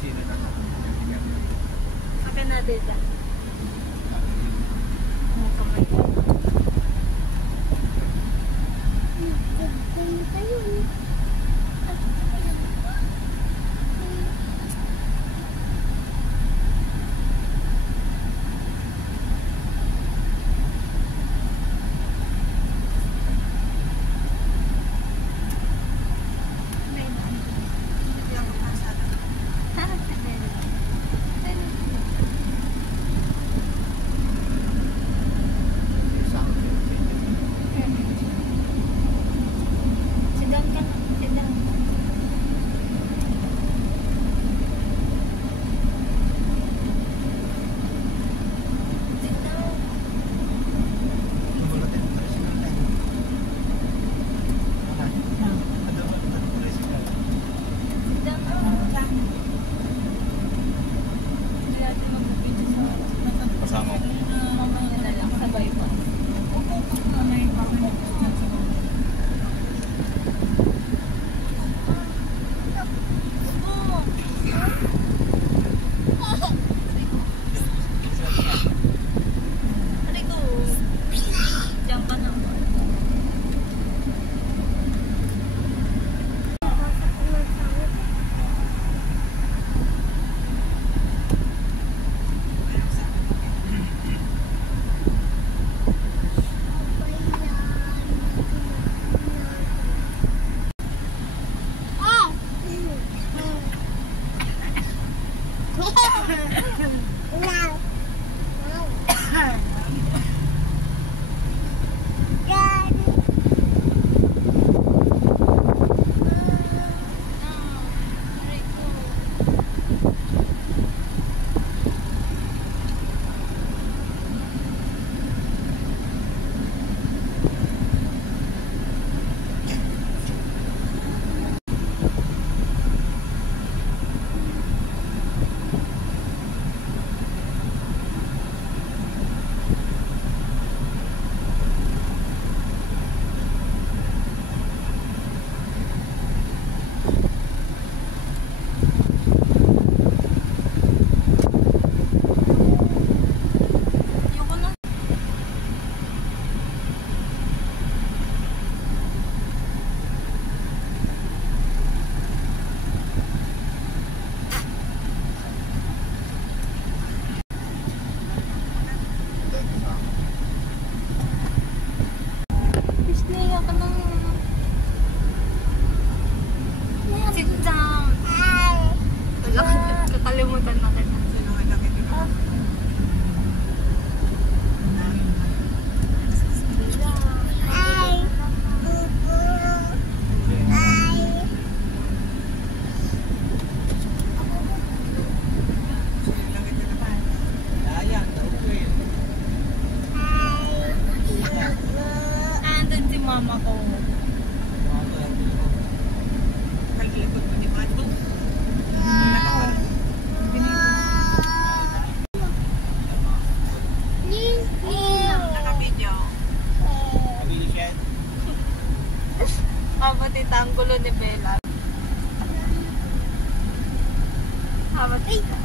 Akin na dito. Kamay. Kakalimutan natin. Andun si mama ko. Abot ang gulo ni Bella. Abot ito.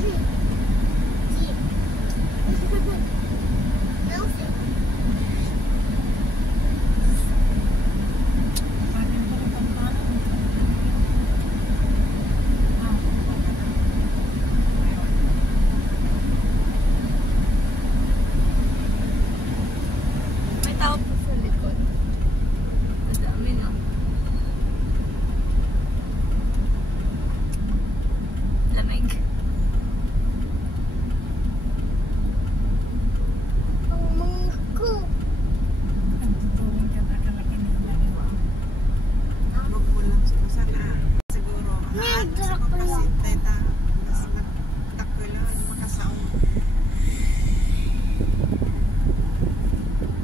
May tao po sa likod. Madami na. Lamig. Magpulang sa sana. Siguro. Sa kapasintay ta. Tapos nagtakbo lang. Makasaong.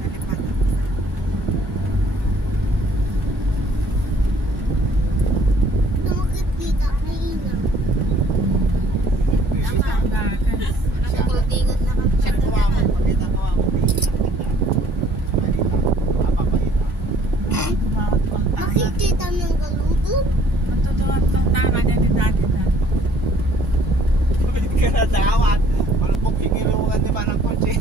Nalipat. Nakakultingan na kami. Makikita mo yung galubog? Matutuwa itong tama niya ni dati na. Pabalik ka na dawat. Malupok yung ilungan di ba ng kotse.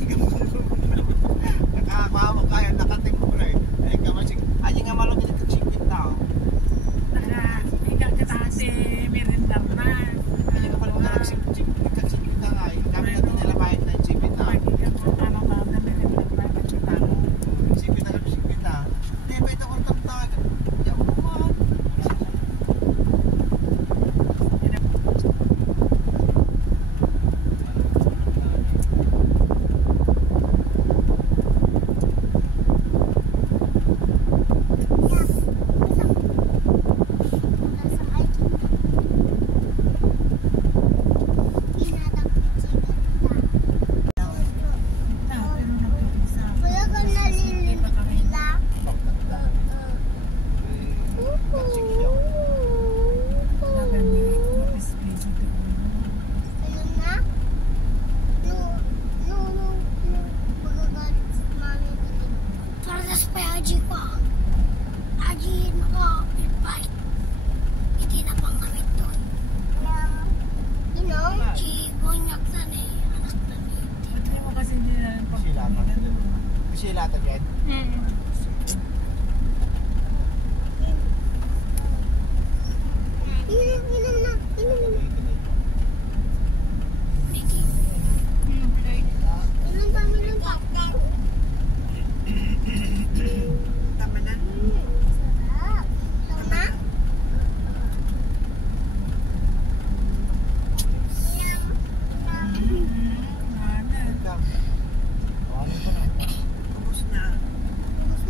Nakakawa mo kaya nakatimura eh. Ay ka masig. Ay nga malupok yung kagsipit tao. Ikaw ka tati merendar na. Ay ka pala nakagsipit na nga eh. Kami natin nila kahit na sipit tao. Sipit na kagsipit tao. Hindi ba ito kung tamtawag? Diyan mo man. Wala ka nalilila. Ano na? Magagalit si mami dito. Paradas pa yung Aji ko. Aji, naka-bite. Hindi na pang gamit doon. You know, si Bonyak na anak na ni Silata again. Inom na. Mickey. Inom pa. Tama na. Sarap. Tama? Ubus na. Ubus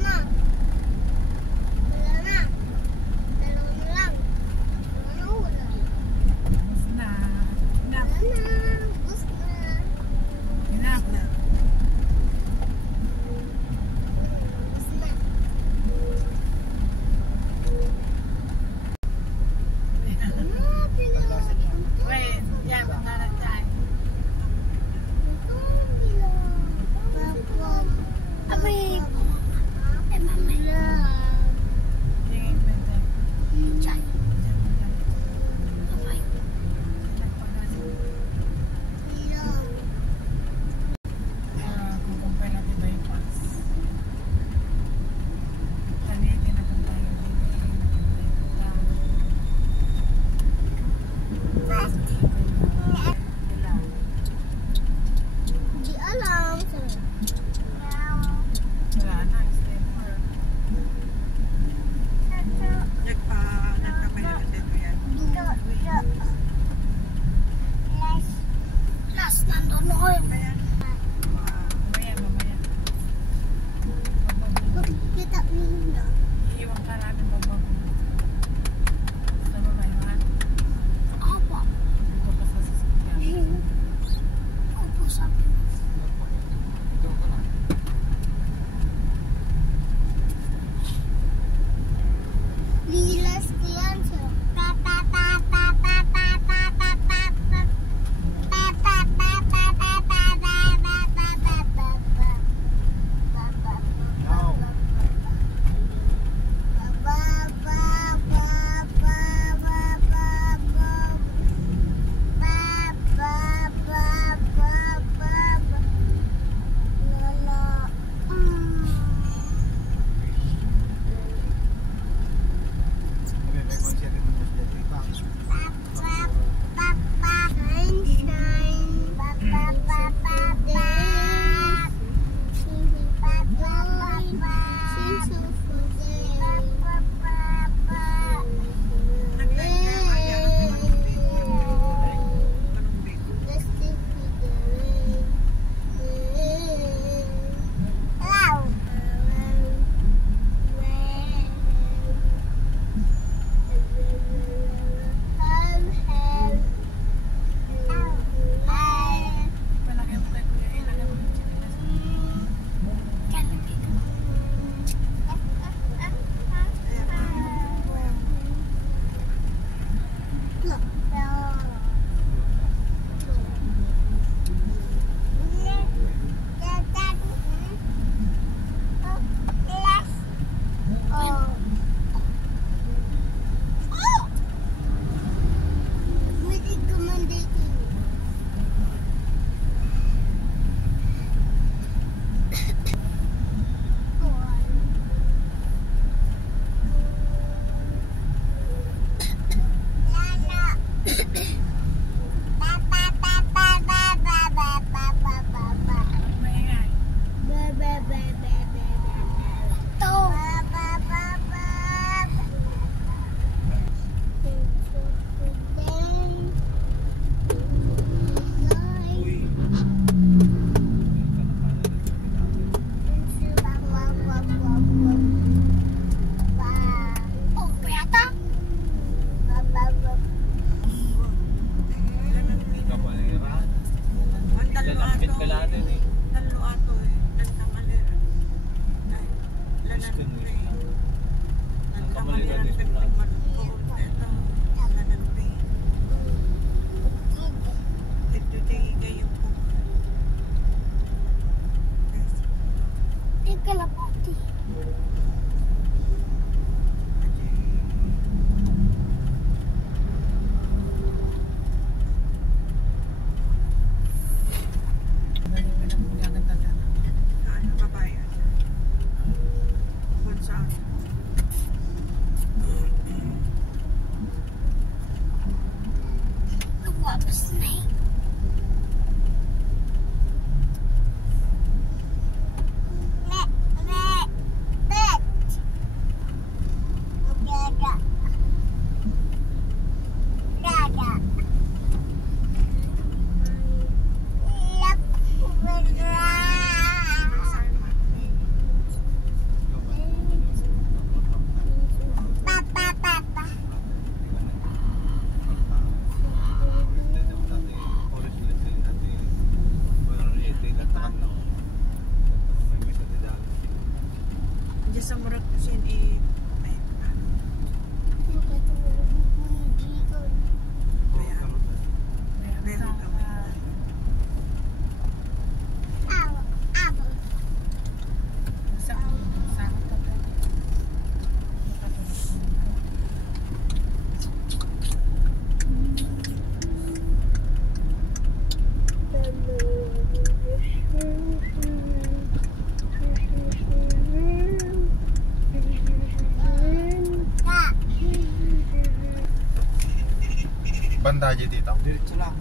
Aji dito. Diretso lang.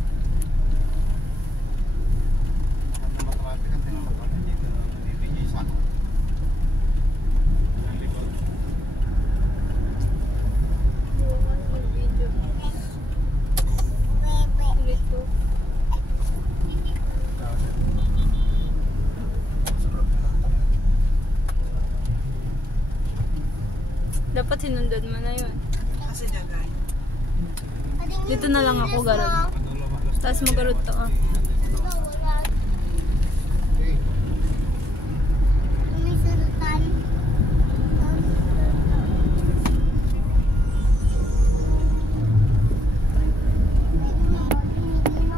At na matraffic ang tinatawag dito. Bibigay sa ako. Ang likod. Dapat sinundan mo na yun. Kasi jagay. Dito na lang ako, garot. Tapos magarot to ah.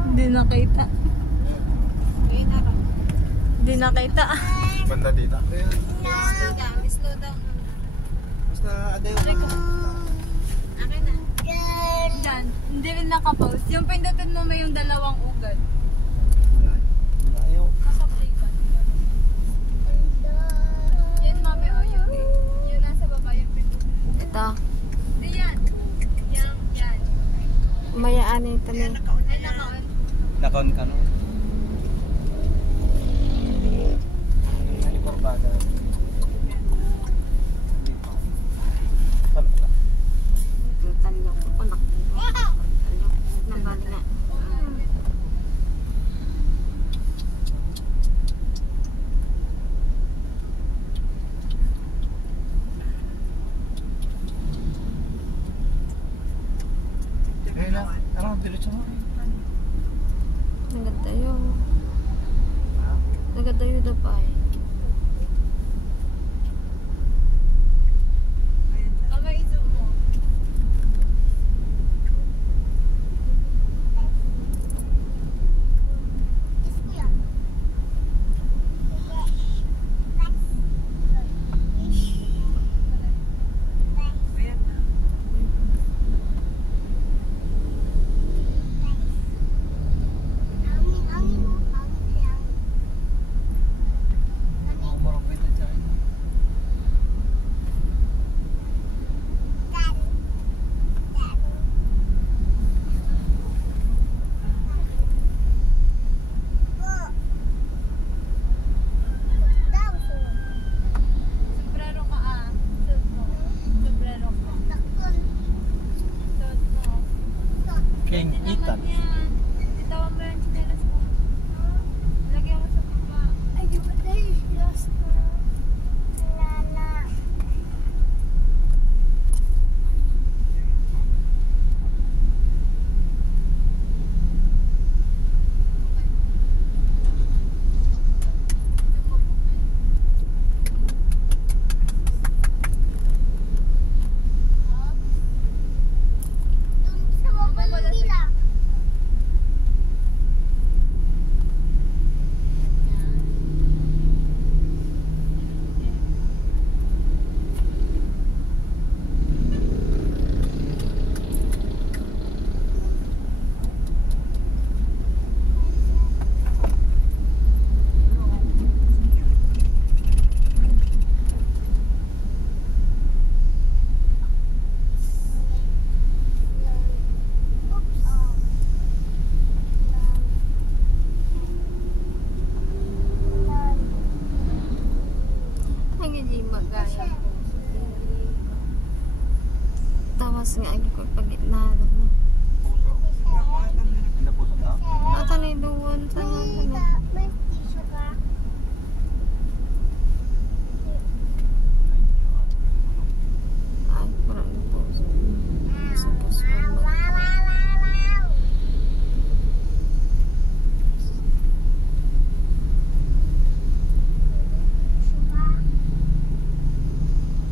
Hindi nakita. Hindi nakita. Banda dito. Slow down, slow down. Basta aday ko. Akin na. Diyan, hindi rin nakapost. Yung pindutin mo may yung dalawang ugat. Ayaw. Kasabay ka. Yan mami, oh yun. Yun nasa baba yung pindutin. Ito. Hindi yan. Yan. Mayaan ito Ay, na. nakaon. Nakaon ka no? Hindi korbada. Talyo ko. Anak. Talyo. Nabali nga. Eh lang. Ano? Diretso mo. Nagadayo. Nagadayo daw pa eh. Mama, iso mo. Umarap ito dyan. Sombrero ka ah. Suot mo. Sombrero ka. Suot mo. King Hindi naman Ethan. yan. Bitawan mo yung chinelas mo. Lagyan mo sa baba. Ay, di ba tayo lost na? Lala. Dun sa baba ng dila. Hindi magaya po. Tawas nga ang ko pag itnalo mo. Napusok ka? Ata na iluwan sa nga. May tissue ka? Ay, parang po. Supos mo.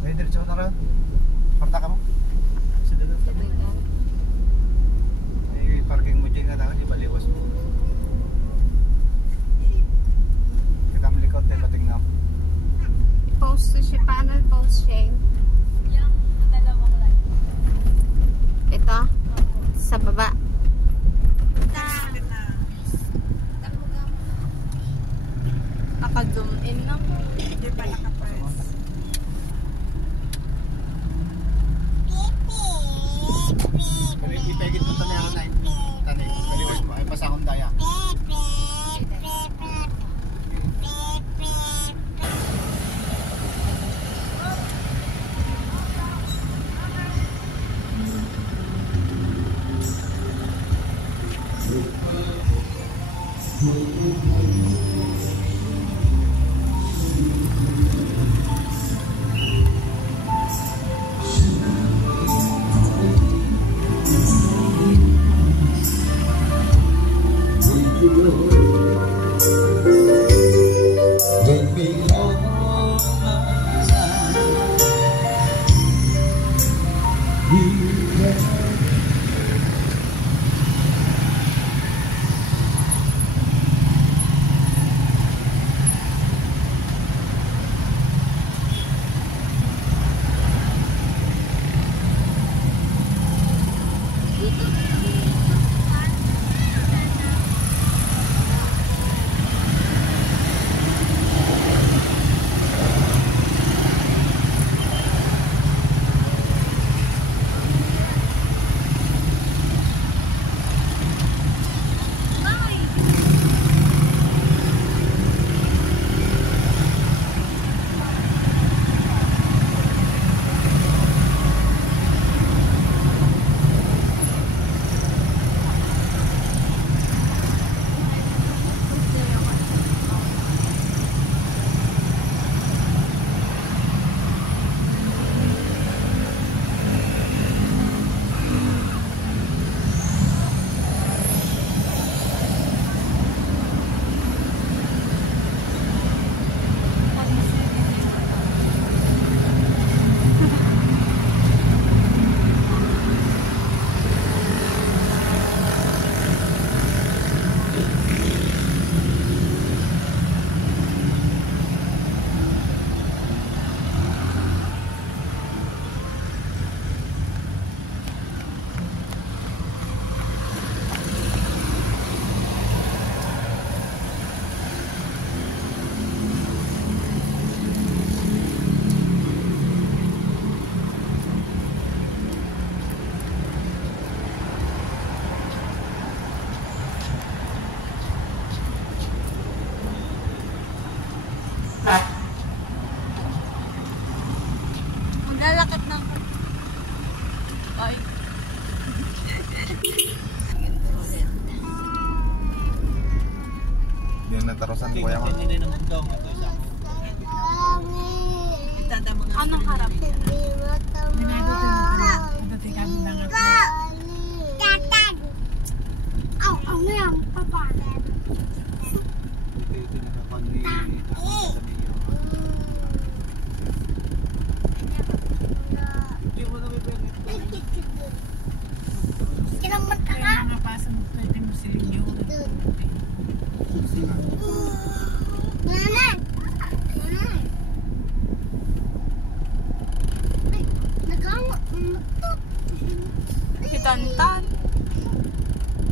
Eh, diretso ka na rin. Parta ka mo? Sa dagat. Eh, parking mo dyan nga daw. Di ba liwas mo? Kita mo likod tayo patingnan. Post siya. Paano post siya? Yung dalawang line. Ito. Sa baba. Naka-zoom in lang. Hindi pa nakapress. Ipegit mo ito na yung 9. Maglalakit ng... Ay. Yan natarosan ko yan. Hindi na mundong. Ito isa mo. Anong harap? Ano yan, papa? Ito na kapag ni... Kinaman ka nga? Nanay! Nanay! Ay, nagkama. Kitantan.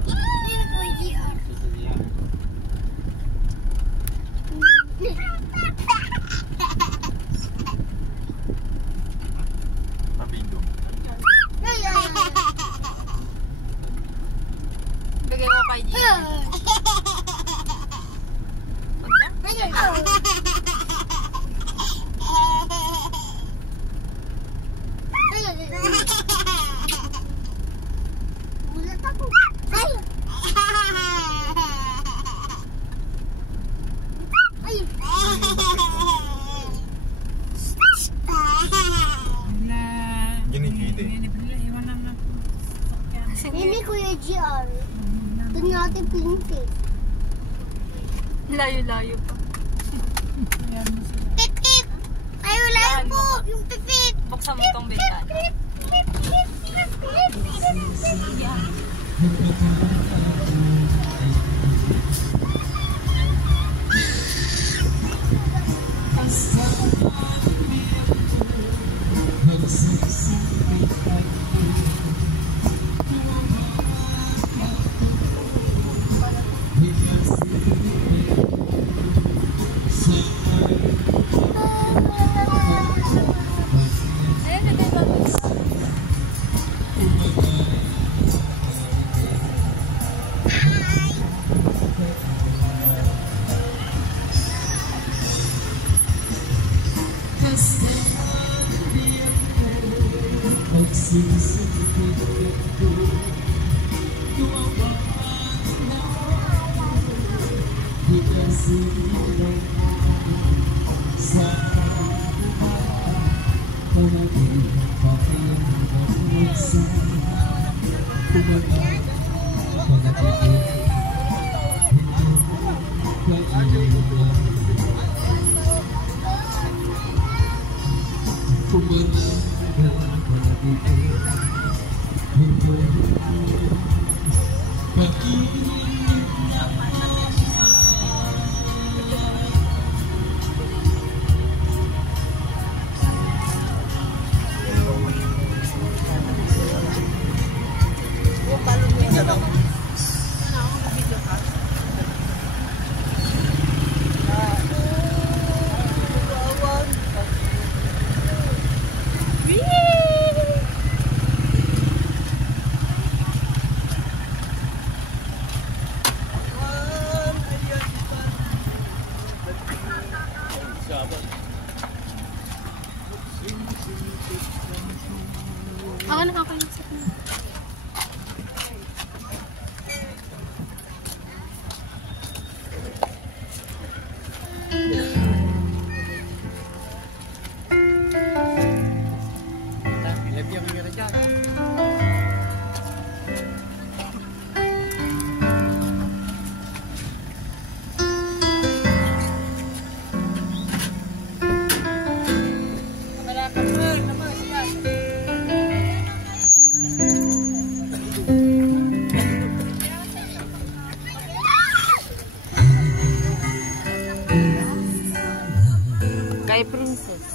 Hindi na po i-GR. Mabindong. Bigay mo kay Gina. Bulat ako. Ay! Ay! Ginikide. Hindi Kuya GR. Doon natin pinipit. Layo-layo pa. Pip-pip! Ayaw lang po! Yung pip-pip! Buksan mo tong bintana. Ako nakakalit sa kanya. Kay Princess.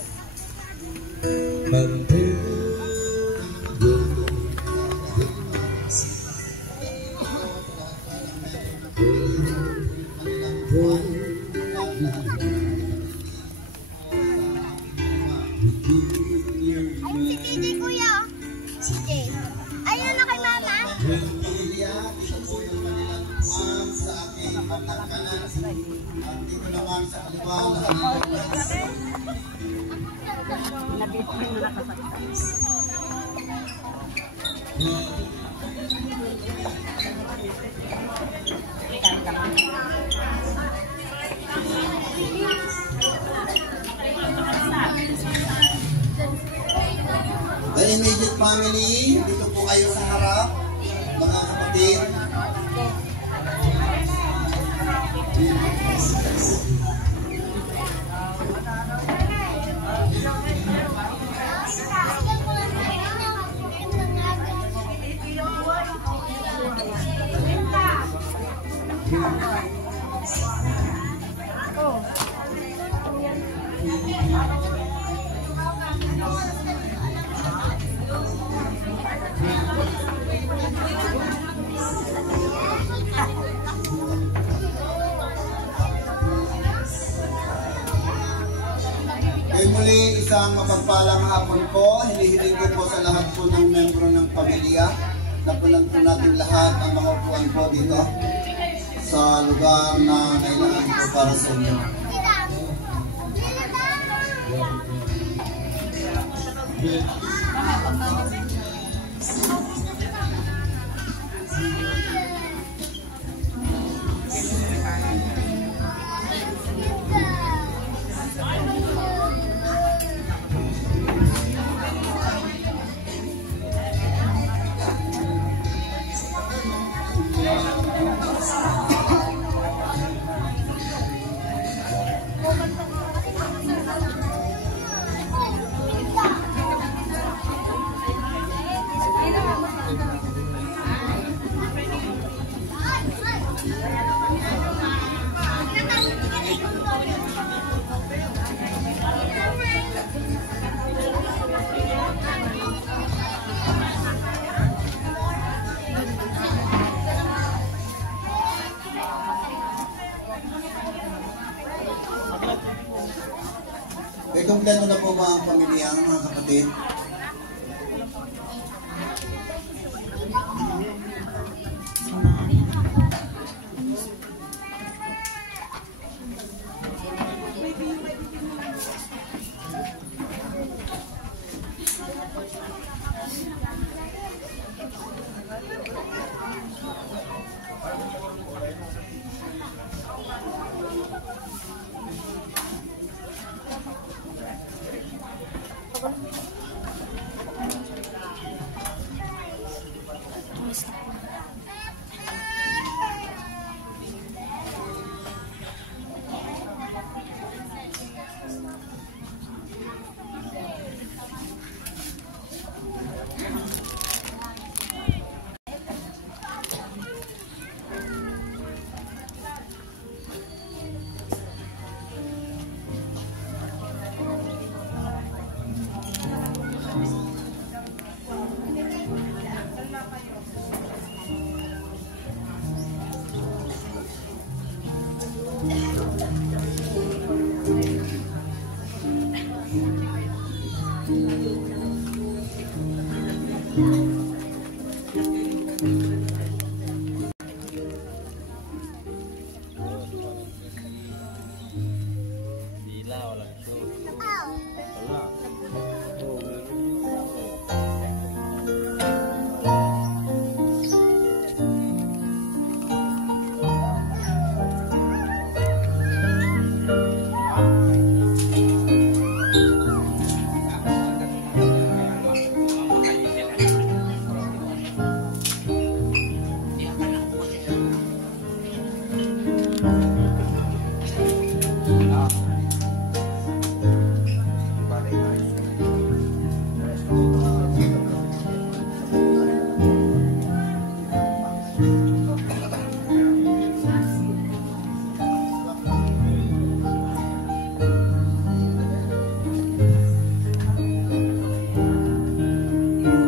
Ay, si TJ kuya. TJ. Ayun na kay mama. The immediate family, dito po kayo sa harap, mga kapatid. Muli, isang mapagpalang hapon po. Hinihiling ko po sa lahat po ng membro ng pamilya na pulang po natin lahat ang mga upuan po dito sa lugar na nailaan ko para sa inyo. May kompleto na po ba ang pamilya, mga kapatid?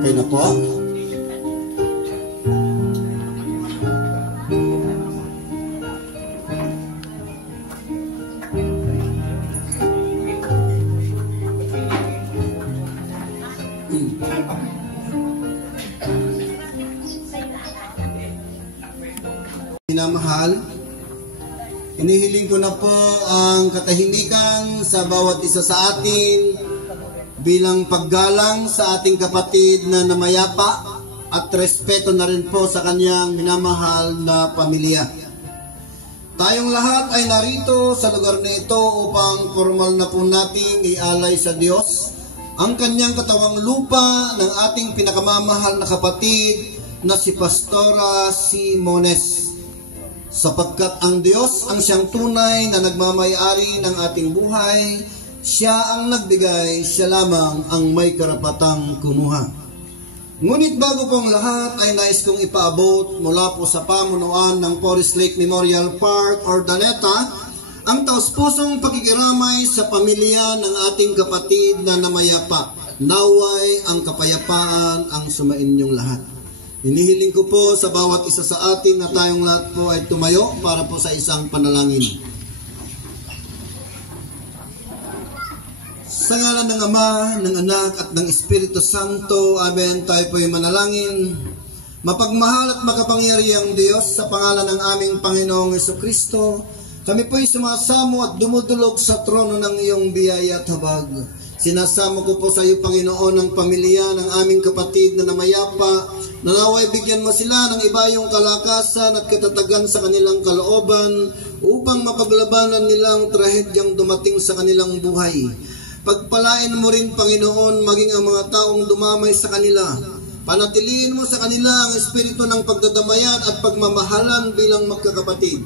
Okay na po. Minamahal, inihiling ko na po ang katahimikan sa bawat isa sa atin bilang paggalang sa ating kapatid na namayapa at respeto na rin po sa kanyang minamahal na pamilya. Tayong lahat ay narito sa lugar na ito upang formal na po nating ialay sa Diyos ang kanyang katawang lupa ng ating pinakamamahal na kapatid na si Pastora Simones. Sapagkat ang Diyos ang siyang tunay na nagmamayari ng ating buhay, siya ang nagbigay, siya lamang ang may karapatang kumuha. Ngunit bago pong lahat ay nais kong ipaabot mula po sa pamunuan ng Forest Lake Memorial Park or Daneta ang taos-pusong pakikiramay sa pamilya ng ating kapatid na namayapa. Naway ang kapayapaan ang sumainyong lahat. Hinihiling ko po sa bawat isa sa atin na tayong lahat po ay tumayo para po sa isang panalangin. Sa ngalan ng Ama, ng Anak at ng Espiritu Santo, Amen, tayo po ay manalangin. Mapagmahal at makapangyarihang Diyos, sa pangalan ng aming Panginoong Jesucristo, kami po ay sumasamo at dumudulog sa trono ng iyong biyaya at habag. Sinasamo ko po sa iyo, Panginoon, ang pamilya ng aming kapatid na namayapa. Nanaway bigyan mo sila ng ibayong kalakasan at katatagan sa kanilang kalooban upang mapaglabanan nilang trahedyang dumating sa kanilang buhay. Pagpalain mo rin, Panginoon, maging ang mga taong dumamay sa kanila. Panatiliin mo sa kanila ang espiritu ng pagdadamayan at pagmamahalan bilang magkakapatid.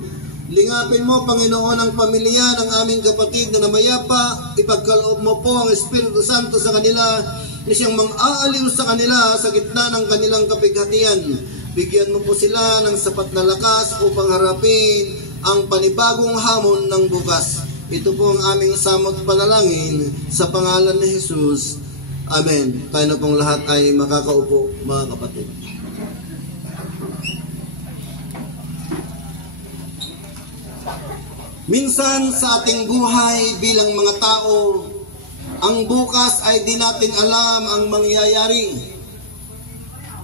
Lingapin mo, Panginoon, ang pamilya ng aming kapatid na namayapa. Ipagkaloob mo po ang Espiritu Santo sa kanila na siyang mang-aaliw sa kanila sa gitna ng kanilang kapighatian. Bigyan mo po sila ng sapat na lakas upang harapin ang panibagong hamon ng bukas. Ito po ang aming samot panalangin sa pangalan ni Jesus. Amen. Tayo na pong lahat ay makakaupo, mga kapatid. Minsan sa ating buhay bilang mga tao, ang bukas ay di natin alam ang mangyayari.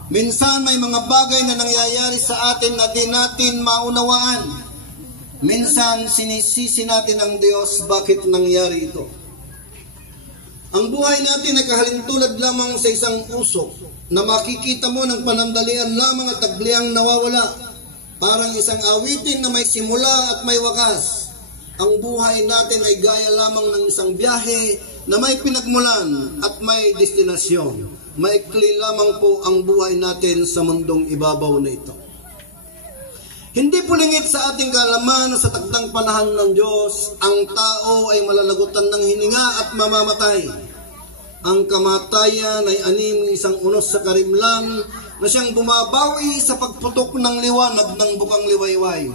Minsan may mga bagay na nangyayari sa atin na di natin maunawaan. Minsan sinisisi natin ang Diyos bakit nangyari ito. Ang buhay natin ay kahalintulad lamang sa isang usok na makikita mo ng panandalian lamang at tagliang nawawala. Parang isang awitin na may simula at may wakas. Ang buhay natin ay gaya lamang ng isang biyahe na may pinagmulan at may destinasyon. Maikli lamang po ang buhay natin sa mundong ibabaw na ito. Hindi pulingit sa ating kaalaman na sa takdang panahon ng Diyos, ang tao ay malalagutan ng hininga at mamamatay. Ang kamatayan ay anime isang unos sa karimlan na siyang bumabawi sa pagputok ng liwanag ng bukang liwayway.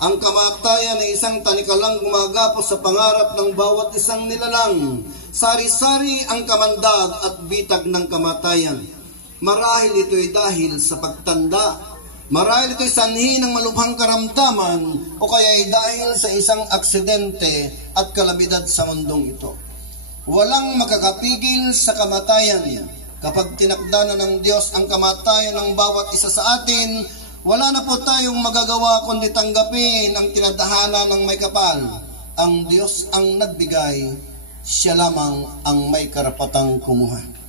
Ang kamatayan ay isang tanikalang gumagapos sa pangarap ng bawat isang nilalang. Sari-sari ang kamandag at bitag ng kamatayan. Marahil ito ay dahil sa pagtanda, Marahil ito'y sanhi ng malubhang karamdaman o kaya ay dahil sa isang aksidente at kalamidad sa mundong ito. Walang makakapigil sa kamatayan. Kapag tinakda na ng Diyos ang kamatayan ng bawat isa sa atin, wala na po tayong magagawa kundi tanggapin ang tinadhana ng may kapal. Ang Diyos ang nagbigay, siya lamang ang may karapatang kumuha.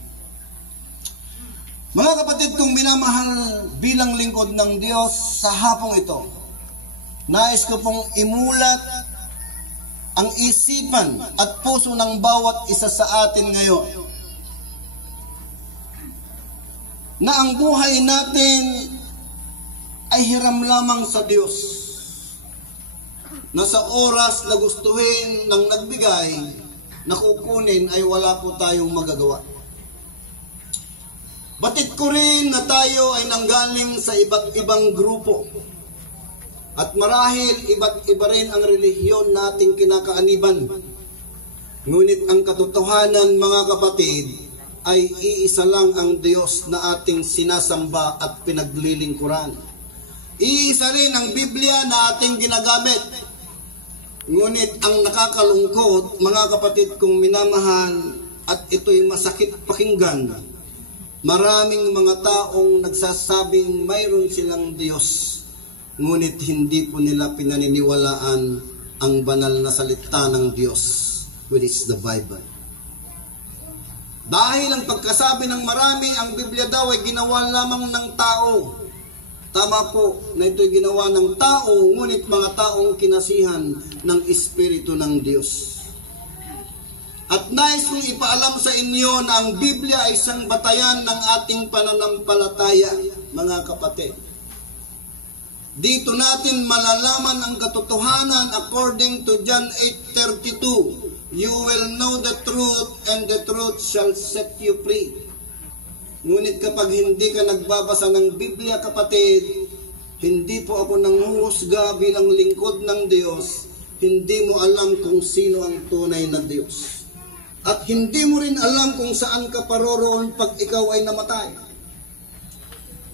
Mga kapatid kong minamahal bilang lingkod ng Diyos sa hapong ito, nais ko pong imulat ang isipan at puso ng bawat isa sa atin ngayon na ang buhay natin ay hiram lamang sa Diyos, na sa oras na gustuhin ng nagbigay, na kukunin ay wala po tayong magagawa. Batid ko rin na tayo ay nanggaling sa iba't ibang grupo. At marahil iba't iba rin ang relihiyon nating kinakaaniban. Ngunit ang katotohanan, mga kapatid, ay iisa lang ang Diyos na ating sinasamba at pinaglilingkuran. Iisa rin ang Biblia na ating ginagamit. Ngunit ang nakakalungkot, mga kapatid kong minamahal, at ito'y masakit pakinggan, maraming mga taong nagsasabing mayroon silang Diyos, ngunit hindi po nila pinaniniwalaan ang banal na salita ng Diyos, which is the Bible. Dahil ang pagkasabi ng marami, ang Biblia daw ay ginawa lamang ng tao. Tama po na ito'y ginawa ng tao, ngunit mga taong kinasihan ng Espiritu ng Diyos. At nais kong ipaalam sa inyo na ang Biblia ay isang batayan ng ating pananampalataya, mga kapatid. Dito natin malalaman ang katotohanan according to John 8:32. You will know the truth and the truth shall set you free. Ngunit kapag hindi ka nagbabasa ng Biblia, kapatid, hindi po ako nanghuhusga bilang lingkod ng Diyos, hindi mo alam kung sino ang tunay na Diyos. At hindi mo rin alam kung saan ka paroroon pag ikaw ay namatay.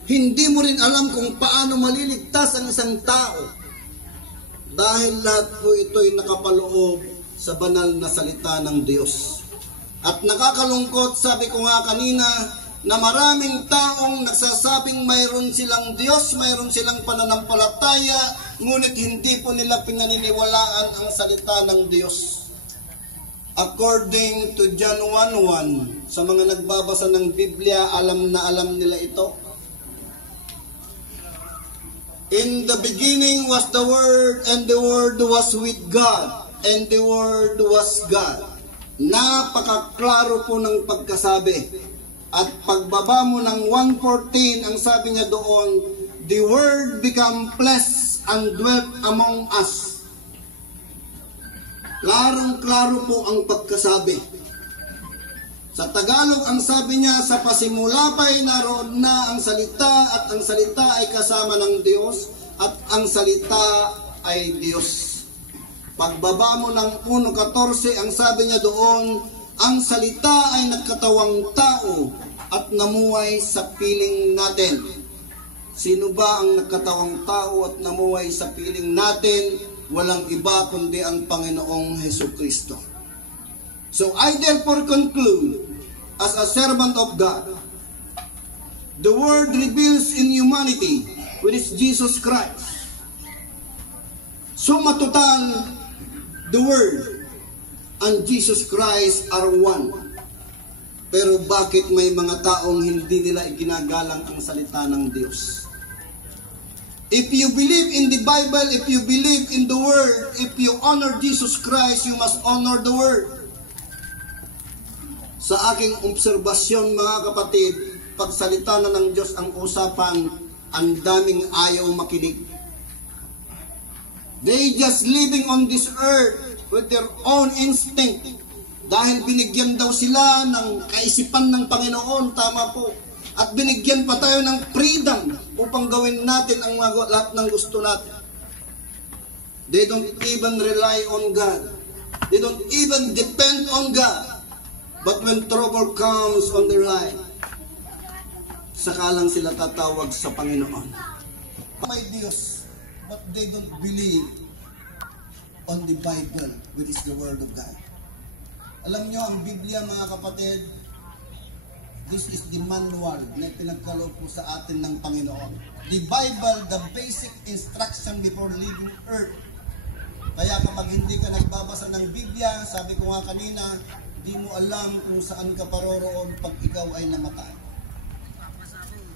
Hindi mo rin alam kung paano maliligtas ang isang tao. Dahil lahat po ito'y nakapaloob sa banal na salita ng Diyos. At nakakalungkot, sabi ko nga kanina, na maraming taong nagsasabing mayroon silang Diyos, mayroon silang pananampalataya, ngunit hindi po nila pinaniniwalaan ang salita ng Diyos. According to John 1:1, sa mga nagbabasa ng Biblia, alam na alam nila ito. In the beginning was the Word, and the Word was with God, and the Word was God. Napakaklaro po ng pagkasabi. At pagbaba mo ng 1:14, ang sabi niya doon, the Word became flesh and dwelt among us. Klarong-klaro po ang pagkasabi. Sa Tagalog, ang sabi niya, sa pasimula pa'y naroon na ang salita, at ang salita ay kasama ng Diyos, at ang salita ay Diyos. Pagbaba mo ng 1:14, ang sabi niya doon, ang salita ay nagkatawang tao at namuhay sa piling natin. Sino ba ang nagkatawang tao at namuhay sa piling natin? Walang iba kundi ang Panginoong Hesukristo. So I therefore conclude, as a servant of God, the Word reveals in humanity, which is Jesus Christ. Suma total, the Word and Jesus Christ are one. Pero bakit may mga taong hindi nila iginagalang ang salita ng Diyos? If you believe in the Bible, if you believe in the Word, if you honor Jesus Christ, you must honor the Word. Sa aking obserbasyon, mga kapatid, pag salita na ng Diyos ang usapan, ang daming ayaw makinig. They just living on this earth with their own instinct. Dahil binigyan daw sila ng kaisipan ng Panginoon, tama po. At binigyan pa tayo ng freedom upang gawin natin ang lahat ng gusto natin. They don't even rely on God. They don't even depend on God. But when trouble comes on their life, saka lang sila tatawag sa Panginoon. may Diyos, but they don't believe on the Bible, which is the Word of God. Alam nyo, ang Biblia mga kapatid, this is the manual na pinagkaloob po sa atin ng Panginoon. The Bible, the basic instruction before leaving earth. Kaya kapag hindi ka nagbabasa ng Biblia, sabi ko nga kanina, di mo alam kung saan ka paroroon pag ikaw ay namatay.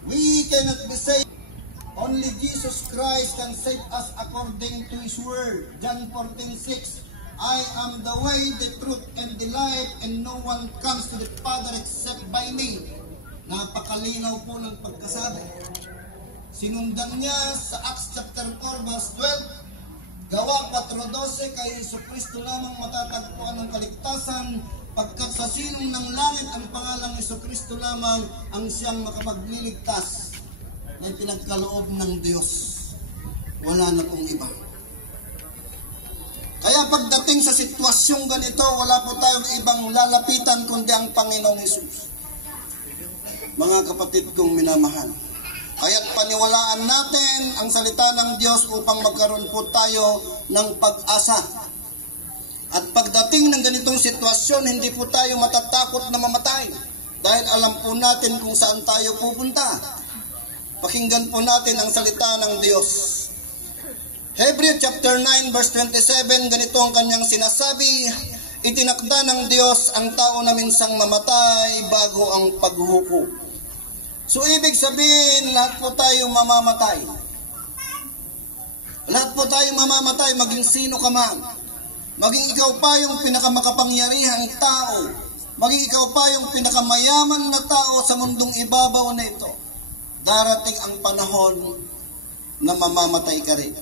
We cannot be saved. Only Jesus Christ can save us according to His Word. John 14:6. I am the way, the truth, and the life, and no one comes to the Father except by me. Napakalinaw po ng pagkasabi. Sinundan niya sa Acts chapter 4 verse 12. Gawa 4:12, kay Jesucristo lamang matatagpuan ng kaligtasan, pagkat sa silong ng langit ang pangalang Jesucristo lamang ang siyang makapagliligtas na pinagkaloob ng Diyos. Wala na pong iba. Kaya pagdating sa sitwasyong ganito, wala po tayong ibang lalapitan kundi ang Panginoong Hesus. Mga kapatid kong minamahal, kaya't paniwalaan natin ang salita ng Diyos upang magkaroon po tayo ng pag-asa. At pagdating ng ganitong sitwasyon, hindi po tayo matatakot na mamatay dahil alam po natin kung saan tayo pupunta. Pakinggan po natin ang salita ng Diyos. Hebrews chapter 9 verse 27, ganito ang kanyang sinasabi, itinakda ng Diyos ang tao na minsang mamatay bago ang paghuhukom. So ibig sabihin, lahat po tayo mamamatay. Lahat po tayo mamamatay, maging sino ka man. Maging ikaw pa yung pinakamakapangyarihang tao. Maging ikaw pa yung pinakamayaman na tao sa mundong ibabaw na ito. Darating ang panahon na mamamatay ka rin.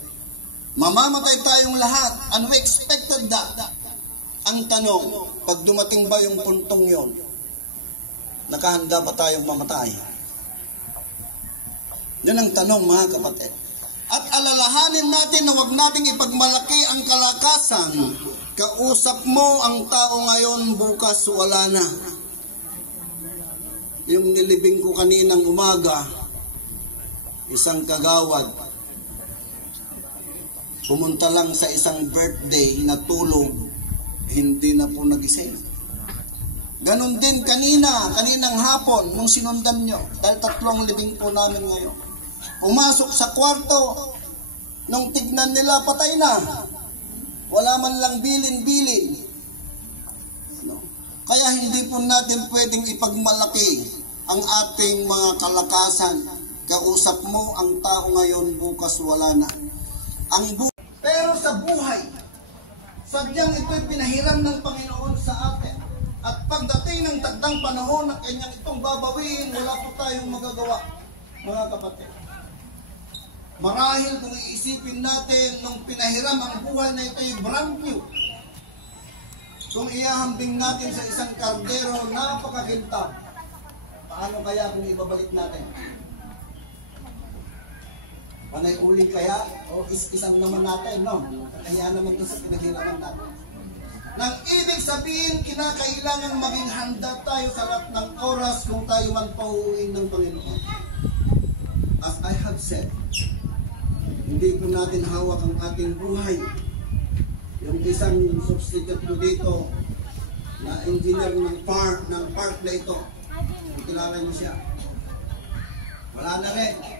Mamamatay tayong lahat, and we expected that. Ang tanong, pag dumating ba yung puntong yon, nakahanda ba tayong mamatay? Yan ang tanong mga kapatid. At alalahanin natin na huwag nating ipagmalaki ang kalakasan. Kausap mo ang tao ngayon, bukas wala na. Yung nilibing ko kaninang umaga, isang kagawad, pumunta lang sa isang birthday, natulog, hindi na po nagising. Ganon din kaninang hapon, nung sinundan nyo, dahil 3 libing po namin ngayon. Pumasok sa kwarto, nung tignan nila, patay na. Wala man lang bilin-bilin. No? Kaya hindi po natin pwedeng ipagmalaki ang ating mga kalakasan. Kausap mo ang tao ngayon, bukas wala na. Pero sa buhay, sadyang ito'y pinahiram ng Panginoon sa atin. At pagdating ng takdang panahon na kanyang itong babawiin, wala po tayong magagawa, mga kapatid. Marahil kung iisipin natin, nung pinahiram ang buhay na ito'y brand new. Kung iahambing natin sa isang kardero, napakagintab. Paano kaya kung ibabalik natin? Panay uling kaya? O isang naman natin, no? Kaya naman ito sa pinaghiraman natin. Nang ibig sabihin, kinakailangan maging handa tayo sa lahat ng oras kung tayo man pauuin ng Panginoon. As I have said, hindi po natin hawak ang ating buhay. Yung isang substitute mo dito, na engineer ng park na ito, kilala niyo siya. Wala na rin.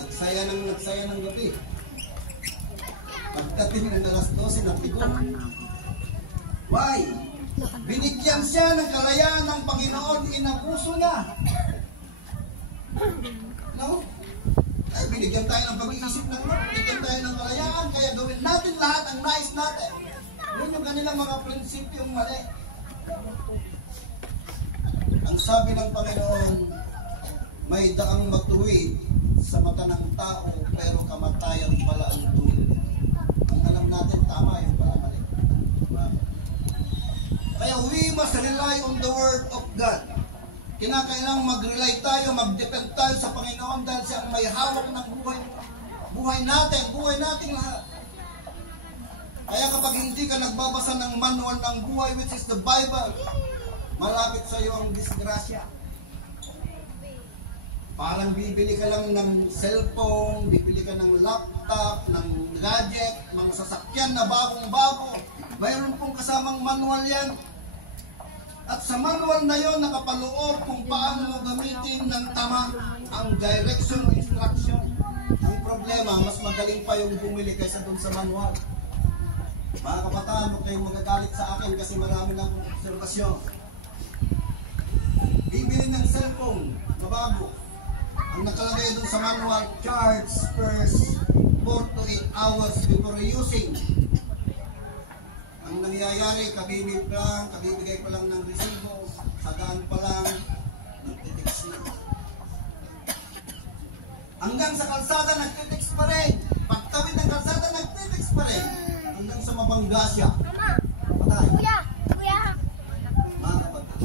Nagsaya ng gabi. Pagdating ng alas 12, napigo. Why? Binigyan siya ng kalayaan ng Panginoon, inabuso niya. No? Ay, binigyan tayo ng pag-iisip ng Lord, binigyan tayo ng kalayaan, kaya gawin natin lahat ang nais natin. Yun yung kanilang mga prinsipyong mali. Ang sabi ng Panginoon, may daang matuwid sa mata ng tao, pero kamatayan pala ang tuwid. Ang alam natin, tama yung pala mali. Kaya we must rely on the Word of God. Kinakailangan mag-rely tayo, mag-depend tayo sa Panginoon dahil siya ang may hawak ng buhay natin lahat. Kaya kapag hindi ka nagbabasa ng manual ng buhay, which is the Bible, malapit sa iyo ang disgrasya. Parang bibili ka lang ng cellphone, bibili ka ng laptop, ng gadget, mga sasakyan na bagong-bago. Mayroon pong kasamang manual yan. At sa manual na yon nakapaloob kung paano mo gamitin ng tama ang direction o instruction. Ang problema, mas magaling pa yung bumili kaysa dun sa manual. Mga kabataan, huwag kayong magagalit sa akin kasi marami lang obserbasyon. Bibili ng cellphone na bago. Ang nakalagay dun sa manual, charge first 4 to 8 hours before using. Ang nangyayari, kabibigay pa lang ng resibo, sagaan pa lang, nagtitext na. Hanggang sa kalsada, nagtitext pa rin. Pagtawid ng kalsada, nagtitext pa rin. Hanggang sa mabangga siya. Patay.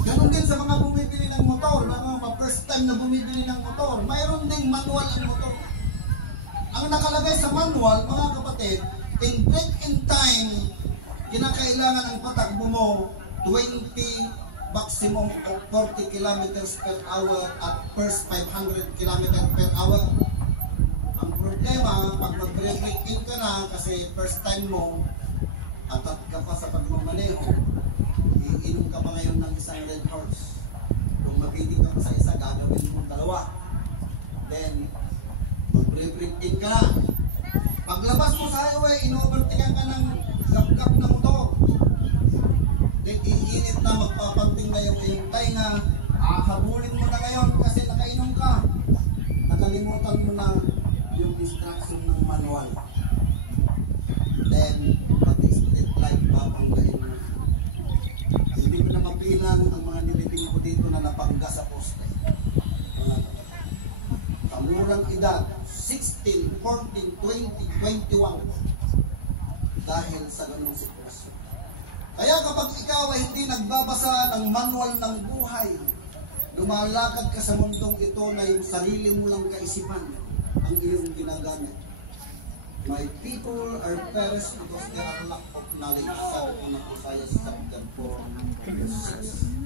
Ganon din sa mga bumibili ng motor, mga first time na bumibili ng motor, mayroon ding manual ang motor. Ang nakalagay sa manual, mga kapatid, in break in time, kinakailangan ang patakbo mo 20 maximum of 40 kilometers per hour at first 500 kilometers per hour. Ang problema, pag mag-break in ka na kasi first time mo, atat ka pa sa pagmamaneho, iinom ka pa ngayon ng isang red horse. Kung mabitig ka pa sa isa, gagawin mong dalawa. Then, mag-break in ka na. Paglabas mo sa highway, ino-overtaken ka ng gap-gap na motor. Then, iinit na, magpapanting na yung iyong tainga. Habulin mo na ngayon kasi nakainom ka. Nakalimutan mo na yung instruction ng manual. Then, pati street light, papanggain mo. Hindi ko na mapilan ang mga nilibing ko dito na napangga sa poste. Kamurang edad, 16, 14, 20, 21. Dahil sa ganung sitwasyon. Kaya kapag ikaw ay hindi nagbabasa ng manual ng buhay, lumalakad ka sa mundong ito na yung sarili mo lang kaisipan ang iyong ginagamit. My people are perished because they are lack of knowledge. Sabi ko na Isaiah chapter 4, verse 6.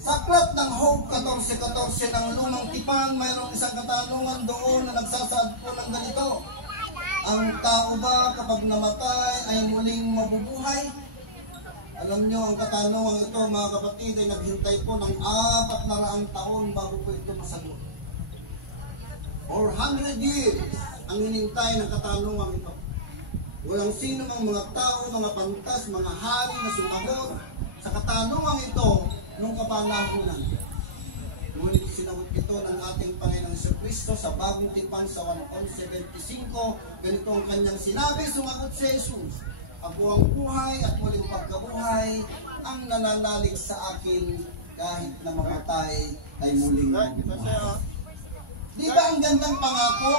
Sa aklat ng Hope 14:14 ng Lumang Tipan, mayroong isang katanungan doon na nagsasaad po ng ganito. Ang tao ba kapag namatay ay muling mabubuhay? Alam nyo, ang katanungan ito mga kapatid ay naghintay po ng 400 taon bago po ito masagot. 400 years ang hinintay ng katanungan ito. Walang sino ang mga tao, mga pantas, mga hari na sumagot sa katanungan ito nung kapanahunan. Ngunit sinagot ito ng ating Panginoon Jesucristo sa Bagong Tipan sa 1:75. Ganito ang kanyang sinabi, sumagot si Jesus, ako ang buhay at muling pagkabuhay, ang nananalig sa akin kahit na mamatay ay muling mabubuhay. Di ba ang gandang pangako?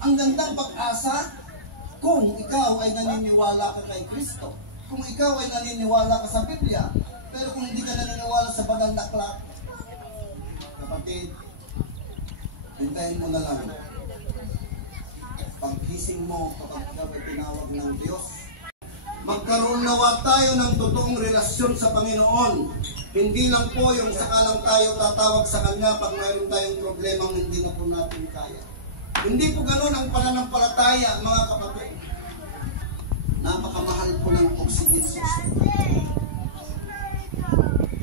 Ang gandang pag-asa? Kung ikaw ay naniniwala ka kay Kristo, kung ikaw ay naniniwala ka sa Biblia, pero kung hindi ka naniniwala sa banal na aklat, kapatid, hintayin mo na lang. Paggising mo kapag ikaw ay tinawag ng Diyos, magkaroon nawa tayo ng totoong relasyon sa Panginoon. Hindi lang po yung sakalang tayo tatawag sa Kanya pag mayroon tayong problemang hindi na po natin kaya. Hindi po ganun ang pananampalataya, mga kapatid. Napakamahal po ng oxygen system.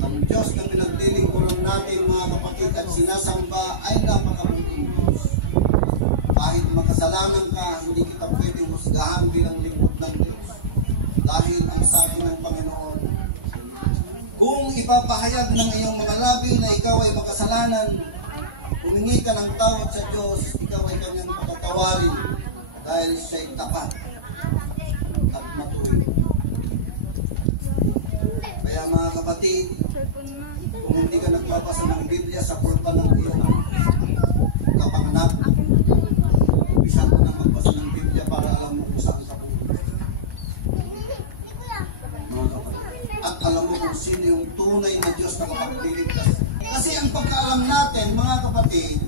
Ang Diyos na pinaglilingkuran natin, mga kapatid, at sinasamba ay napakabuting Diyos. Kahit makasalanan ka, hindi kita pwedeng husgahan bilang lingkod ng Diyos. Dahil ang sabi ng Panginoon, kung ipapahayag ng iyong mga labi na ikaw ay makasalanan, humingi ka ng tawad sa Diyos, ikaw ay kanyang patatawarin dahil siya'y tapat at matuwid. Kaya mga kapatid, kung hindi ka nagbabasa ng Biblia sa kulpa ng iyong kapanganak, umpisa ko na magbasa ng Biblia para alam mo kung saan ka pupunta. Mga kapatid, at alam mo kung sino yung tunay na Diyos na makapagliligtas. Kasi ang pagkaalam natin, mga kapatid,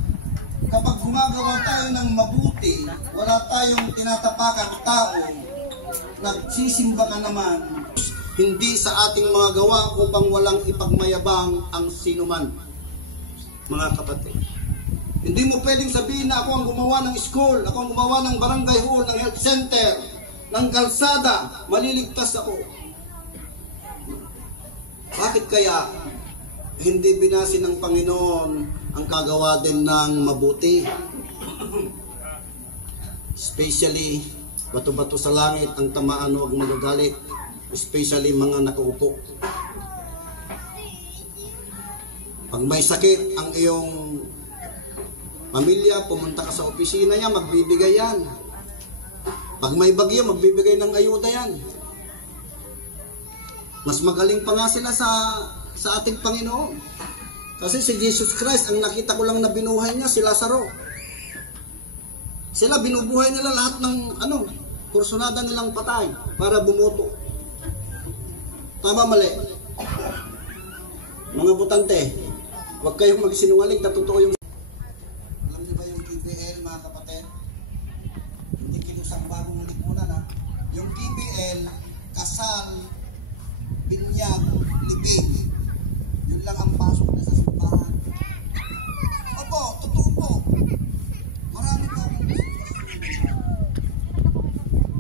kapag gumagawa tayo ng mabuti, wala tayong tinatapakan tao, nagsisimba ka naman, hindi sa ating mga gawa upang walang ipagmayabang ang sinuman. Mga kapatid, Hindi mo pwedeng sabihin na ako ang gumawa ng school, ako ang gumawa ng barangay hall, ng health center, ng kalsada, maliligtas ako. Bakit kaya hindi binasin ng Panginoon ang kagawa din ng mabuti? Especially, bato-bato sa langit, ang tamaan huwag magagalit. Especially mga nakaupo. Pag may sakit ang iyong pamilya, pumunta ka sa opisina niya, magbibigay yan. Pag may bagyo, magbibigay ng ayuda yan. Mas magaling pa nga sila sa ating Panginoon. Kasi si Jesus Christ, ang nakita ko lang na binuhay niya, si Lazaro. Sila, binubuhay nila lahat ng kursunada nilang patay para bumuto. Tama, mali? Mga butante, huwag kayong magsinungaling, totoo yung... Alam niyo ba yung KBL, mga kapatid? Hindi kinusang bagong lipunan, ha? Yung KBL, kasal, binyag, libing. Yun lang ang pasok na sa simbahan. Opo, totoo po. Marami po akong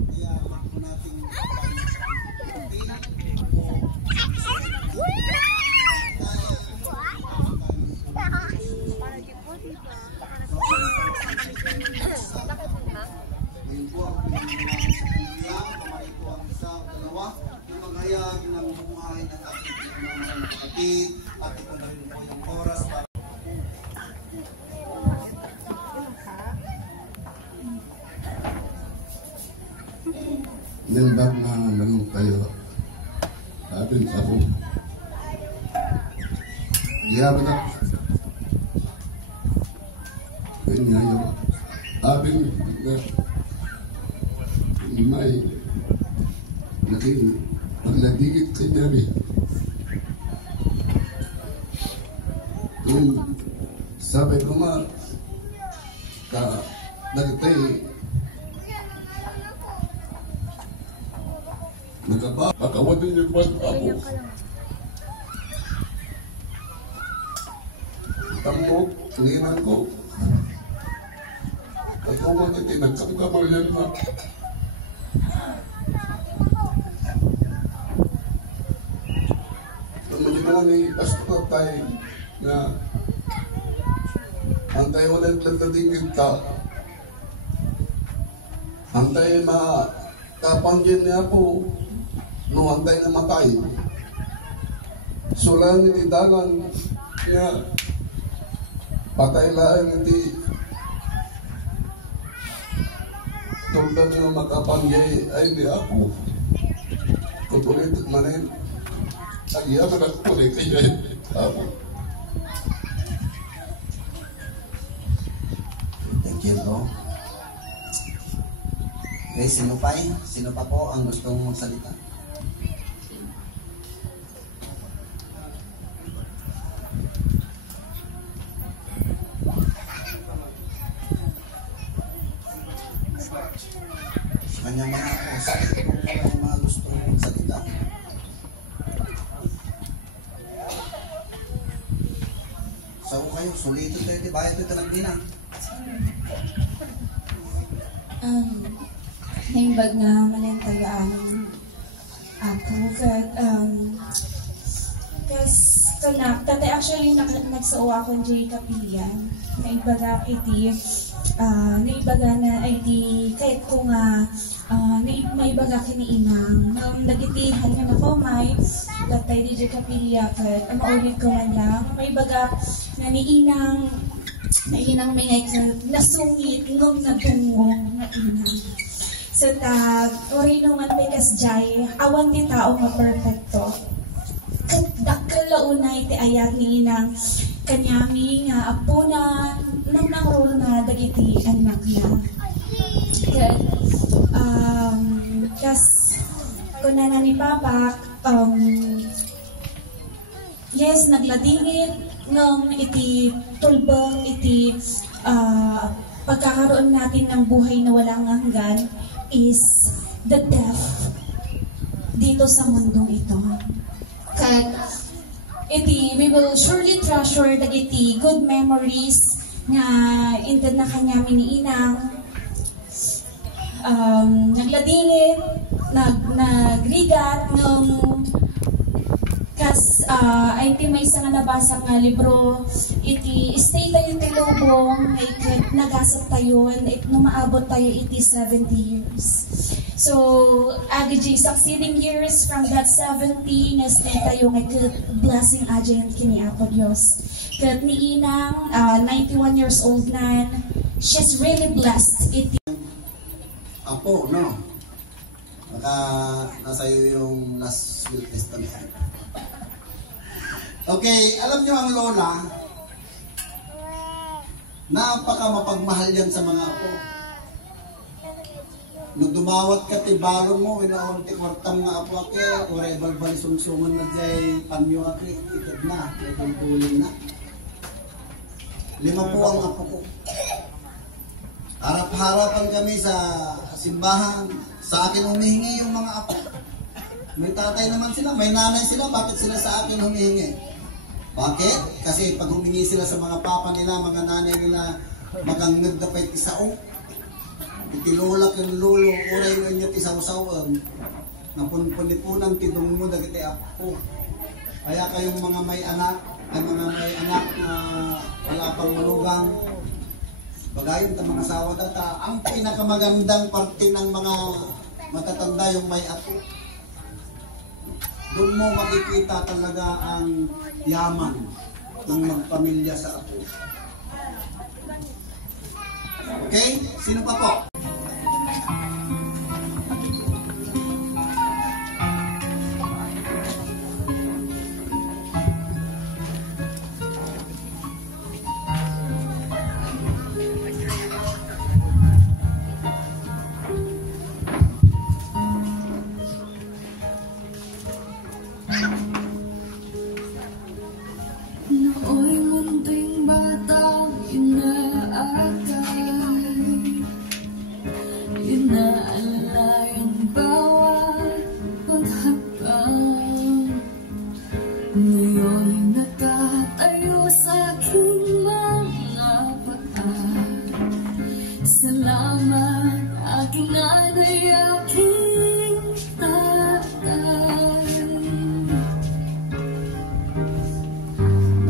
kaya wag po natin ngayon po ang kamay po ang isa o dalawa yung maghayag ng buhay ng ating mga kapatid at ito na rin po yung oras para Nandang na lang tayo atin sa ako. Diyaman na. Ganyan yung abing na may naging pagladigit sa dami. Kung sabi ko nga nagtay Nagkakawatin niyo ba ako? Tamok, tingnan ko. Ako mga nagkamkamal yan na. Naman mo ni Pastor tayo na antay walang platatingin ka. Antay kapanggyan niya po. Nung antay na matay. Sulang hindi dalang niya patay lang hindi tulad na makapangyay ay di ako. Kutulit manin agyaman ako ulit kaya ako. Thank you, bro. Okay, sino pa po ang gustong magsalita? Kanya-kanya po sa mga gustong magsalita. So kayo, sulitin kayo, di ba? Ito nagdinang. Naimbag na manentayaan ako kat kanak tatay actually nagsuwa akong J Kapilian naibaga iti naibaga na iti kahit ko nga naibaga kiniinang nagitihan nga na ko may tatay di J Kapilia kat maulit ko man lang maibaga na niinang may nasungit ngong nagtungong na inang. So ori naman may kasjay, awan ti tao nga perfecto. Dakkel unay ti ayat ni inang kanyami nga apo na nang role na dagiti anak na. Kas kunana ni Papa, yes, nagladingit nung iti tulbang iti pagkakaroon natin ng buhay na walang hanggan is the death dito sa mundong ito. Kat iti we will surely treasure the iti good memories nga indad na kanya miniinang nagladingit, nagrigat ng kas ay ti may isa nga nabasa nga libro iti stay tayo ti lubong ay nagasat tayo it numaabot tayo iti 70 years. So agiji succeeding years from that 70 na stay tayo nga blessing agent kini Apo Dios. Kat ni Inang 91 years old na, she's really blessed. Apo, no? Baka nasa iyo yung last will testament. Okay, alam niyo ang lola, napaka mapagmahal yan sa mga apo. Nung dumawat ka ti balon mo, inaon ti kwartam nga apo ake, oray balbali sumsuman na jay panyo ake, ikad na, nagulguling na. 5 po ang apo ko. Harap-harapan kami sa simbahan. Sa akin humihingi yung mga apo. May tatay naman sila, may nanay sila. Bakit sila sa akin humihingi? Bakit? Kasi pag humingi sila sa mga papa nila, mga nanay nila, magangad na pa'y isao. Itilulak yung lulo, uray mo inyo isaw-sawan. Napunpunipunan tidong mo, dagiti apo. Kaya kayong mga may anak na wala pang malugang, bagayon ta mga asawa data, ang pinakamagandang parte ng mga matatanda yung may apo. Doon mo makikita talaga ang yaman ng magpamilya sa apo. Okay? Sino pa po? Nooy munting batang inaakay, inaalala ang bawat paghapang. Ngayon'y nakatayo sa aking mga paa. Salamat aking nanay, aking tatay.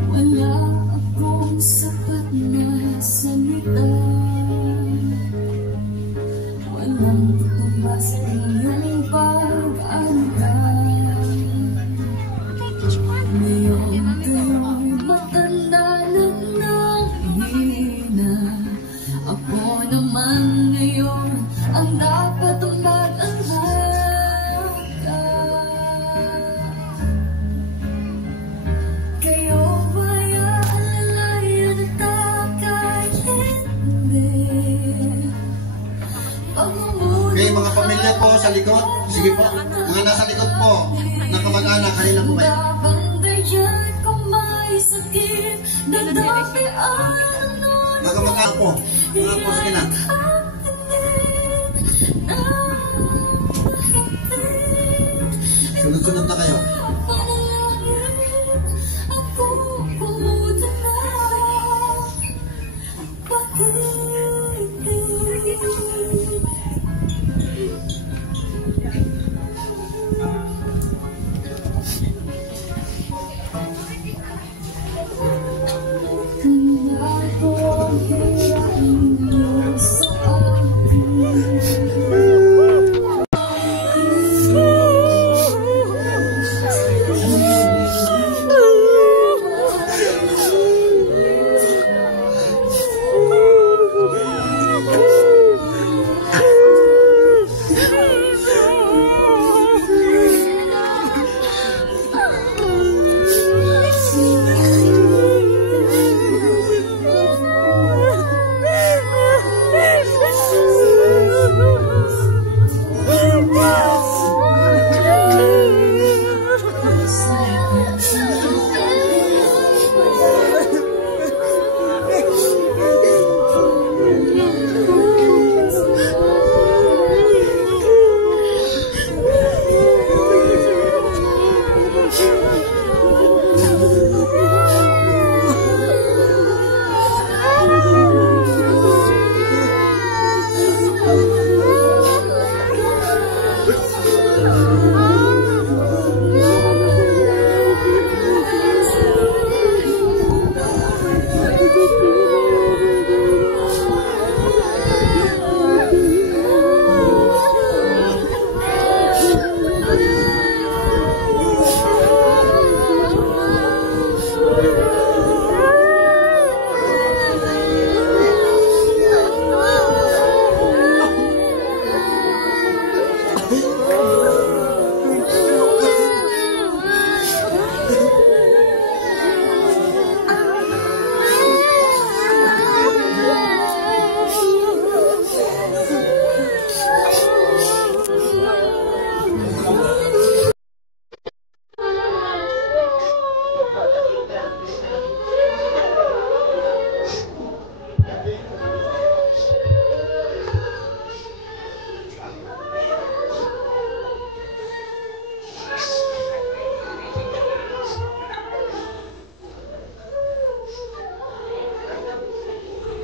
Wala akong sapat na salita, walang tutumbas ng iyong pag-alagay. Ngayon kayo'y matanda na nanghina, ako naman ngayon ang dapat mag-alaga. Kayo ba'y aalalayan at kakahindi? Okay, mga pamilya po sa likod. Sige po, mga nasa likod po. Nakamag-anak, kanila po kayo. Nabandayan kung may sakit, dadapi ano Nakamag-anak po. Mga po, sige na. Sunod-sunod na kayo.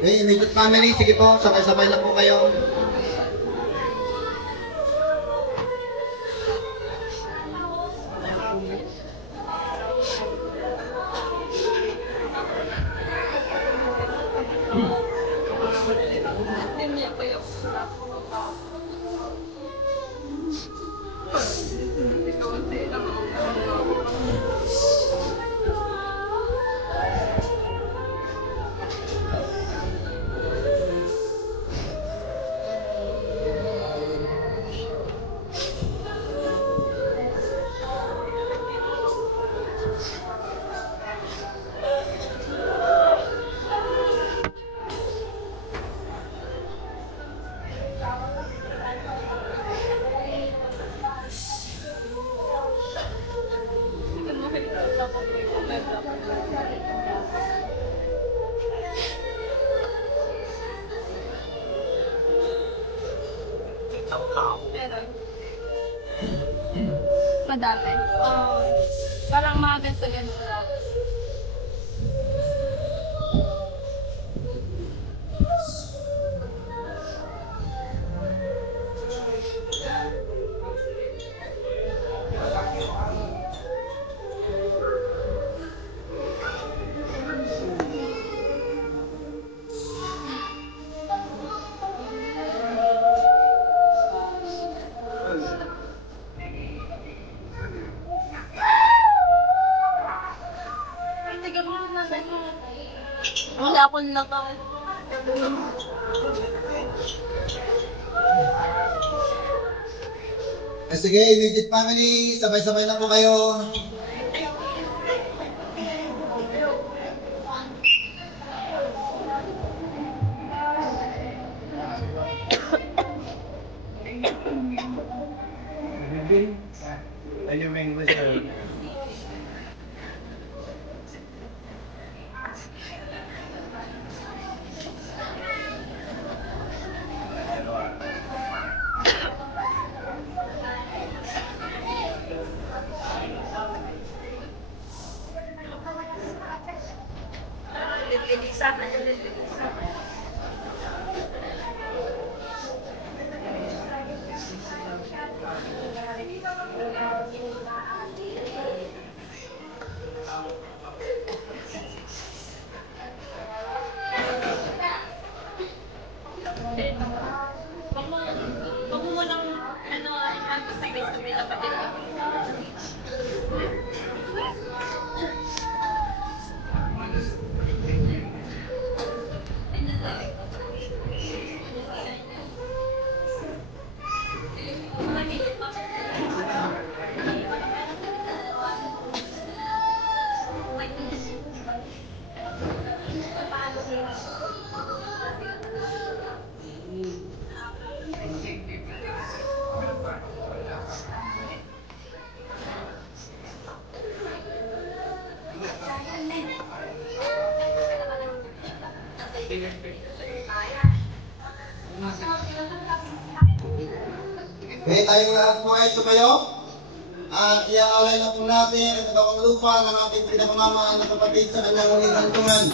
Okay, immediate family, sige po, sabay-sabay lang po kayo. Madami. Parang mga ganito-ganito lang. Wala akong nakal. Sige, immediate family, sabay-sabay lang po kayo. Ayun, English. Okay, tayong lahat po ay sumayo. At iaalay na po natin ang katawang lupa ng ating pinakamamahal na kapatid sa kanyang ulihantungan.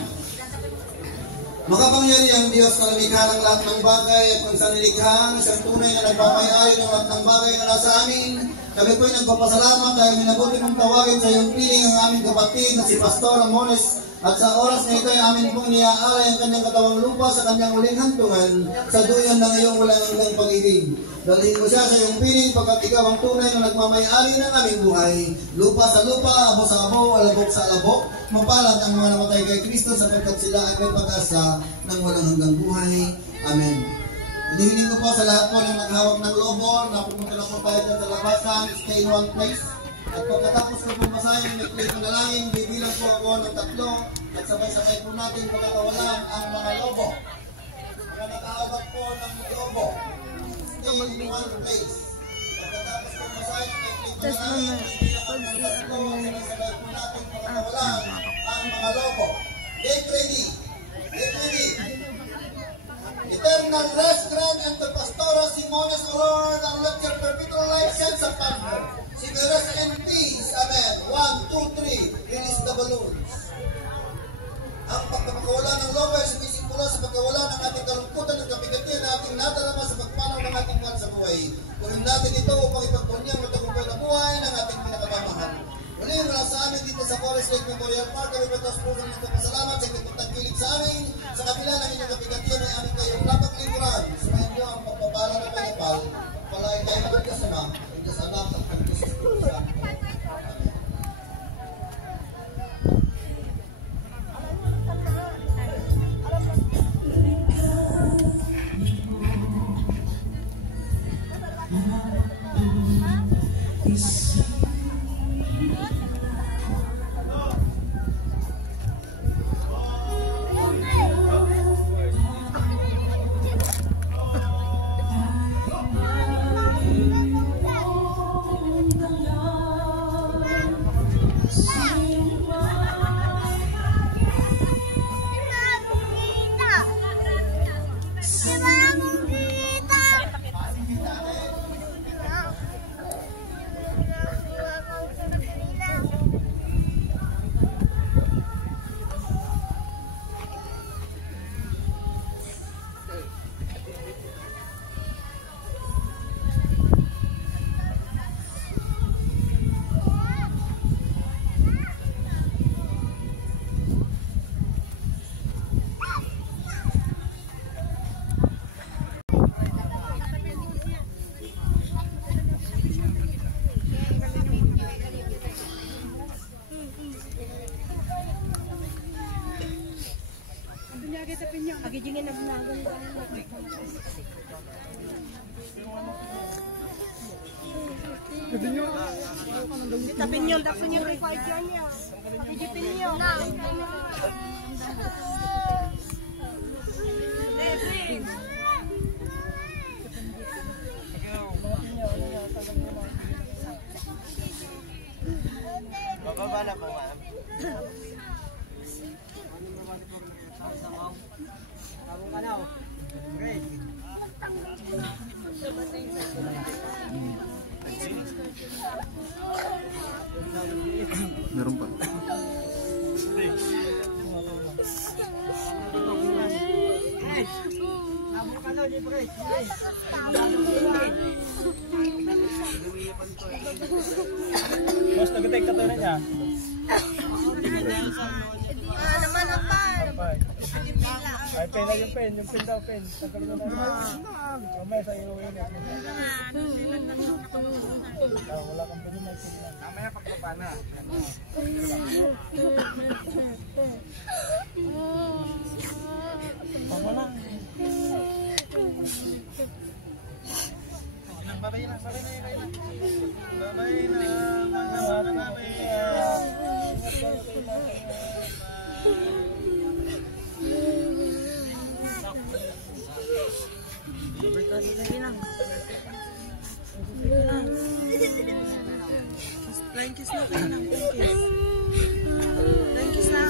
Makapangyarihan Diyos na lumikha ng lahat ng bagay at kung saan nilikhang isang tunay na nagpamayari ng lahat ng bagay na nasa amin. Kami po'y nagpapasalamat dahil minabuti mong tawagin sa iyong piling ang aming kapatid na si Pastor Ramones. At sa oras na ito ay amin pong niaalay ang kanyang katawang lupa sa kanyang uling hantungan sa duyan ng iyong walang hanggang pag-ibig. Dalhin mo siya sa iyong piling pagkat ikaw ang tunay na nagmamayari ng aming buhay. Lupa sa lupa, abo sa abo, alabok sa alabok. Mapalad ang mga namatay kay Kristo sapagkat sila ay may pag-asa ng walang hanggang buhay. Amen. Hinihiling ko po sa lahat po ng naghawak ng lobo na pupunta na po tayo sa labasan, stay in one place. At pagkatapos ko po basahin, may play ko na langin, bibilang po ako ng 3 at sabay-sabay po natin pagkakawalan ang mga lobo. Mga nakahawak po ng lobo. Stay in one place. Pagkatapos ko basahin, may play ko na langin, bibilang po ng 3 at sabay-sabay po natin pagkakawalan ang mga lobo. Get ready! Get ready! Eternal rest grant and the Pastora Simones, O Lord, and let your perpetual life shine upon her. She will rest in peace. Amen. 1, 2, 3. Release the balloons. Ang pagkakawala ng lobo ay sumisimula sa pagkawala ng kalungkutan ng kabigatian na ating nadarama sa pagpanaw ng ating mahal sa buhay. Gawin natin ito upang ipagpunyang matagumpay na buhay ng ating pinakamamahal. Muli mula sa amin dito sa Forest Lake Memorial Park, kami patas pusong nagpapasalamat sa inyong pagtagpilig sa amin. Sa kabila ng inyong kabigatian ay amin kayong napaglingkuran. Sumayin niyo ang pagpapala ng Manipal. Pagpalain tayo ng kasama, ang kasanak at ang kasasusa. Pagigingin na binagon ko. Tapin nyo, tapin nyo required yan niya. Pagigipin nyo. Mababala po, ma'am. Tabong ka na, oh. Great. Meron pa. Tabong ka na, libre. Mas nag-take ka to na niya. Naman ang pan. Ay, pen na yung pen daw, pen. Tagal na naman. Mamaya sa iyo yun. Wala kang pwede na pen lang. Mamaya pagbaba na. Tama lang. Babay na. Babay na. Flying kiss na kayo lang. Flying kiss na.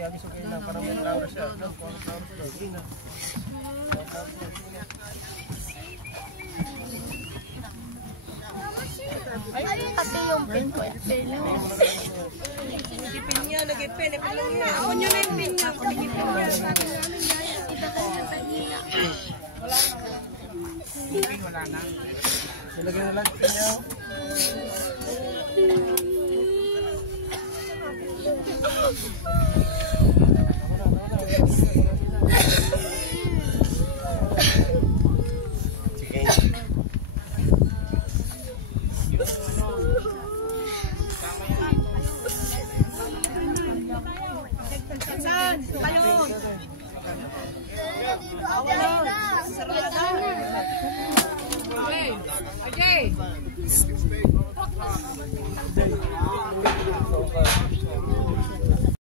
Ay, pati yung pin ko. Pin niya, nag-pin. Ipin lang niya. Ako nyo na yung pin niya. Pin niya. Sabi namin yan. Iba ka niya kanina. Wala na. Ilagay na lang pin niya. Saan? Talon. Awalon. Sarada. Ajay. Ajay.